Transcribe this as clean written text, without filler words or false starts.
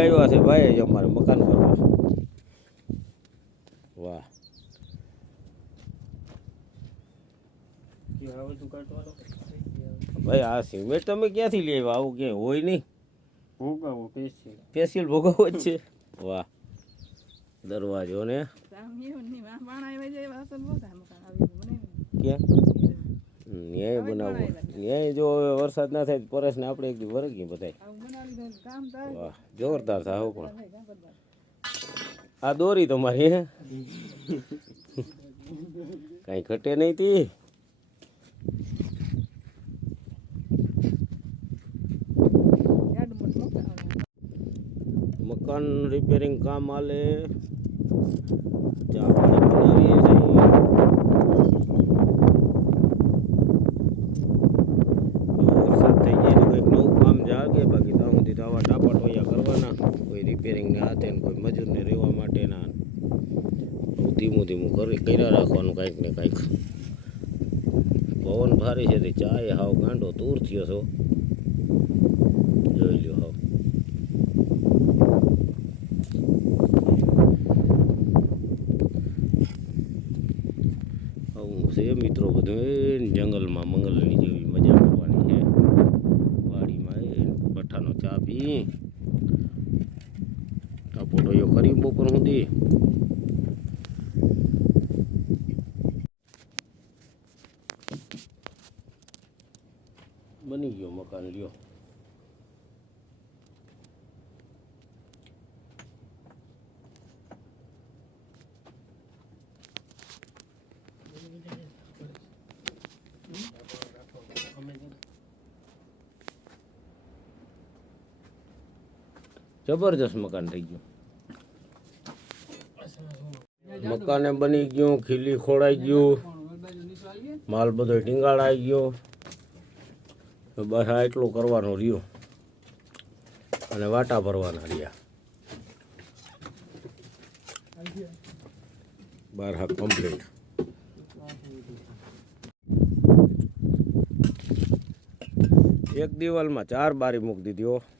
આવ્યા છે ભાઈ અમારે મકાન કરવા. વાહ ભાઈ આ સિમેન્ટ તમે ક્યાંથી લઈ આવ્યા? આવું ક્યાંય હોય નહીં. ભોગાવો સ્પેશિયલ ભોગાવો જ છે. વાહ દરવાજો ને ક્યાં ન્યાય બનાવવો. ન્યાય જો હવે વરસાદ ના થાય પરસ ને આપણે એક દી વરગી બધા. વાહ જોરદાર થાવ પણ આ દોરી તમારી હે કઈ ઘટે નહીં તી. મકાન રિપેરિંગ કામ હાલે. ચા પાણી બનાવીએ છીએ. વરસાદ થઈ જાય તો કંઈક નવું કામ જાગે. બાકી ત્યાં સુધી તો આવા ટાપા ટોયા કરવાના. કોઈ રિપેરિંગને હાથે ને કોઈ મજૂરને રહેવા માટેના ધીમું ધીમું કર્યા રાખવાનું કાંઈક ને કાંઈક. પવન ભારે છે તે ચાય હાવ ગાંડો દૂર થયો છો. જોઈ લ્યો હાવ આવું છે મિત્રો. બધું જંગલમાં મંગલની જેવી મજા કરવાની છે. વાડીમાં ભઠ્ઠાનો ચા પી ટાપો ટોયો કરી બપોર સુધી. બની ગયો મકાન લ્યો. જબરજસ્ત મકાન થઈ ગયું. મકાને બની ગયું, ખીલી ખોડાઈ ગયું, માલ બધો ટીંગાળાઈ ગયો. બસ આ એટલું કરવાનું રહ્યું અને વાટા ભરવાના રહ્યા. 12 હાથ કમ્પ્લીટ. એક દિવાલમાં 4 બારી મૂકી દીધી.